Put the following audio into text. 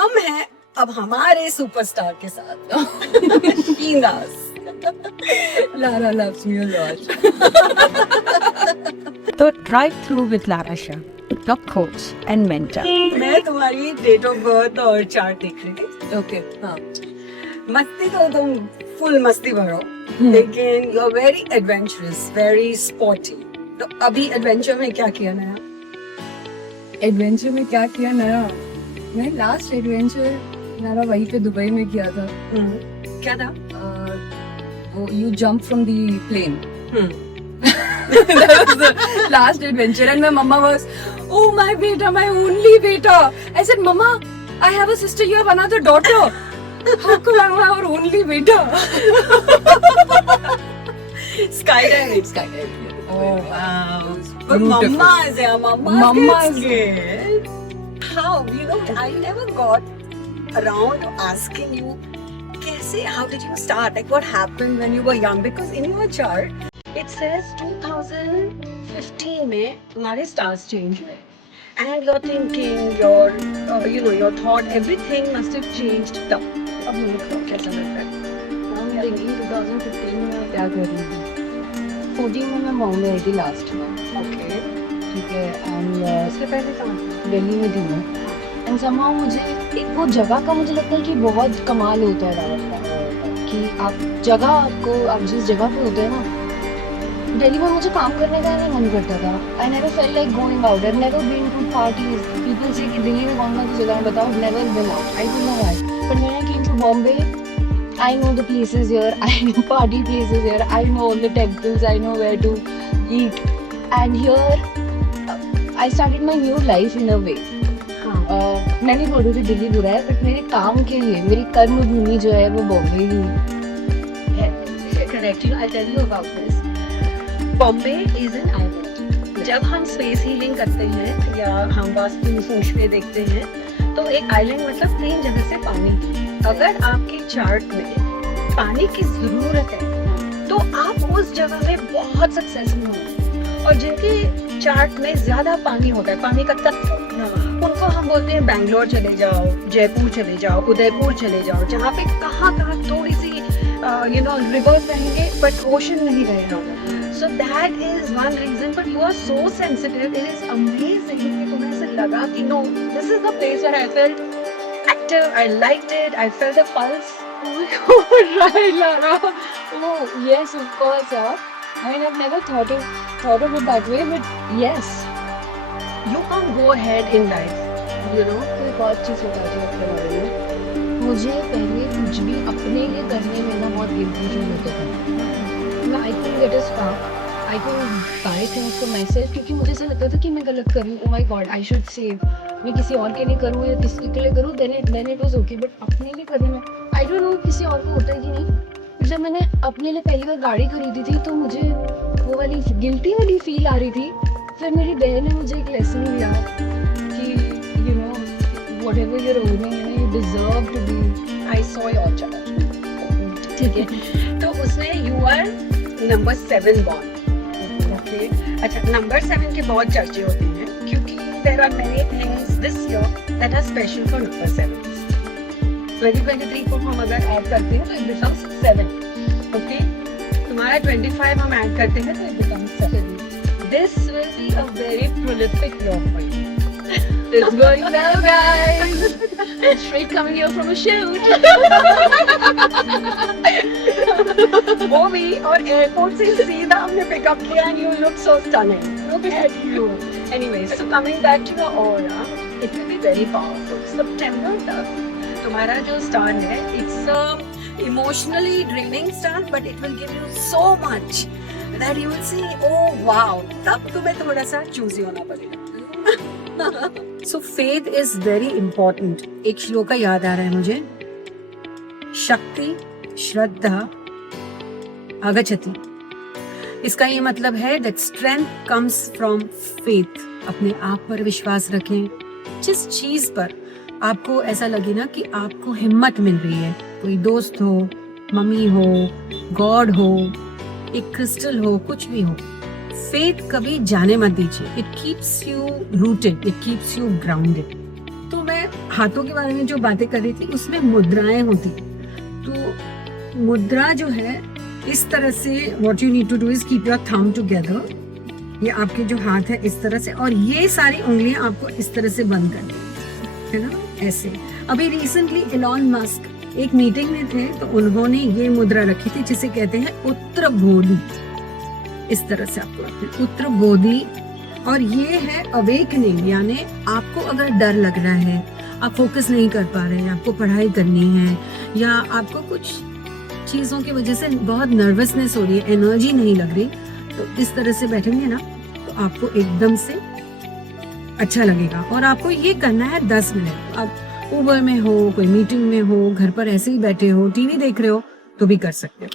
हम हैं अब हमारे सुपरस्टार के साथ शीनाज। Lara loves me a lot. तो drive through with Lara Shah, top coach and mentor. मैं तुम्हारी डेट ऑफ बर्थ और चार्ट देख रही थी। Okay, हाँ. मस्ती तो तुम फुल मस्ती भरो, लेकिन you are very adventurous, very sporty. तो अभी एडवेंचर में क्या किया नया? एडवेंचर में क्या किया नया? मैं लास्ट एडवेंचर मेरा वहीं पे दुबई में किया था. क्या था? वो you jump from the plane. That was the last adventure, and my mama was, oh my beta, my only beta. I said, Mama, I have a sister, you have another daughter. How come I'm our only beta? Skydiving. Skydiving. Oh wow. But Beautiful. mama is there. Mama Mama is is scared. How? You know, I never got around to asking you, कैसे, how did you start? Like what happened when you were young? Because in your chart, it says 2015 में तुम्हारे stars change हुए. And your thinking, your, your thought, everything must have changed. तब अब मुझे कैसा लगता है? I'm thinking 2015 में क्या कर रही थी? 14 में मैं बॉम्बे आई थी लास्ट में. Okay. ठीक है. And उसके पहले कहाँ? दिल्ली में थी मैं. एंड somehow मुझे एक वो जगह का मुझे लगता है कि बहुत कमाल होता है कि आप जगह आपको आप जिस जगह पे होते हैं ना. दिल्ली में मुझे काम करने का नहीं मन करता था. I never felt like going out. I never been to parties. People say कि दिल्ली में कौन कौन सी जगह है बताओ. Never been out. I don't know why. But when I came to Bombay, I know the places here. I know party places here. I know all the temples. I know where to eat. And here, I started my new life in a way. मैं नहीं बोल रही थी दिल्ली बुरा है, but मेरे काम के लिए मेरी कर्म भूमि जो है वो बॉम्बे ही है. Correct. I'll tell you about this. Bombay is an island. जब हम स्पेस हीलिंग करते हैं या हम वास्तु फूंशवे देखते हैं, तो एक आइलैंड मतलब तीन जगह से पानी. अगर आपके चार्ट में पानी की जरूरत है, तो आप उस जगह में बहुत सक्सेसफुल होंगे. और जिनके चार्ट में ज्यादा पानी होता है, पानी का तत्व, उनको हम बोलते हैं बैंगलोर चले जाओ, जयपुर चले जाओ, उदयपुर चले जाओ, जहाँ पे कहाँ थोड़ी सी रिवर्स रहेंगे बट ओशन नहीं रहेगा. So that is one reason. But you are so sensitive. It is amazing कि तुम्हें ऐसे लगा कि no, this is the place where I felt active. I liked it. I felt the pulse. Right, Lara. Oh, yes, of course. I mean, I've never thought of it that way, but yes. You can't go ahead in life, एक और चीज़ बताती हूँ अपने बारे में. मुझे पहले कुछ भी अपने लिए करने में ना बहुत गिल्टी फील होता था. मैं I can get a spark. I can buy things for my self, क्योंकि मुझे ऐसा लगता था कि मैं गलत कर रही हूँ. ओ माई गॉड, आई शुड सेव. मैं किसी और के लिए करूँ या किसी के लिए करूँ, then it was okay. But अपने लिए करने में आई डोंट नो किसी और को होता है कि नहीं. जब मैंने अपने लिए पहली बार गाड़ी खरीदी थी तो मुझे वो वाली गिल्टी वाली फील आ रही थी. फिर मेरी बहन ने मुझे एक लेसन दिया कि whatever you're owning, you deserve to be. I saw your chart. ठीक है. तो उसमें you are number 7 born. Okay. अच्छा, number 7 के बहुत चर्चे होते हैं क्योंकि there are many things this year that are special for number 7. 2023 को हम अगर ऐड करते हैं तो it becomes 7. Okay. तुम्हारा 25 हम ऐड करते हैं तो it becomes 7. This will be a very prolific year for you. It's going well, guys. It's straight coming here from a shoot. वो भी, और एयरपोर्ट से सीधा हमने पिकअप किया and you look so stunning. Look at you. Anyway, so coming back to your aura, it will be very powerful. September तक तुम्हारा जो स्टार है, it's a emotionally draining star, but it will give you so much that you will say, oh wow. तब तुम्हें थोड़ा सा choosy होना पड़ेगा. So faith is very important. एक श्लोका याद आ रहा है मुझे. शक्ति श्रद्धा आगच्छति. इसका ये मतलब है that strength comes from faith. अपने आप पर विश्वास रखें. जिस चीज पर आपको ऐसा लगे ना कि आपको हिम्मत मिल रही है, कोई दोस्त हो, मम्मी हो, गॉड हो, एक क्रिस्टल हो, कुछ भी हो, फेथ कभी जाने मत दीजिए. It keeps you rooted, it keeps you grounded. तो मैं हाथों के बारे में जो बातें कर रही थी उसमें मुद्राएं होती, तो मुद्रा जो है इस तरह से what you need to do is keep your thumb together, ये आपके जो हाथ है इस तरह से, और ये सारी उंगलियां आपको इस तरह से बंद करनी है ना, ऐसे। अभी रिसेंटली एलॉन मस्क एक मीटिंग में थे तो उन्होंने ये मुद्रा रखी थी जिसे कहते हैं उत्तरबोधि, इस तरह से आपको रखना उत्तरबोधि। और ये है अवेकनिंग, यानी आपको अगर डर लग रहा है, आप फोकस नहीं कर पा रहे हैं, आपको पढ़ाई करनी है, या आपको कुछ चीज़ों की वजह से बहुत नर्वसनेस हो रही है, एनर्जी नहीं लग रही, तो इस तरह से बैठेंगे ना तो आपको एकदम से अच्छा लगेगा। और आपको ये करना है 10 मिनट। आप ऊबर में हो, कोई मीटिंग में हो, घर पर ऐसे ही बैठे हो, टीवी देख रहे हो तो भी कर सकते हो।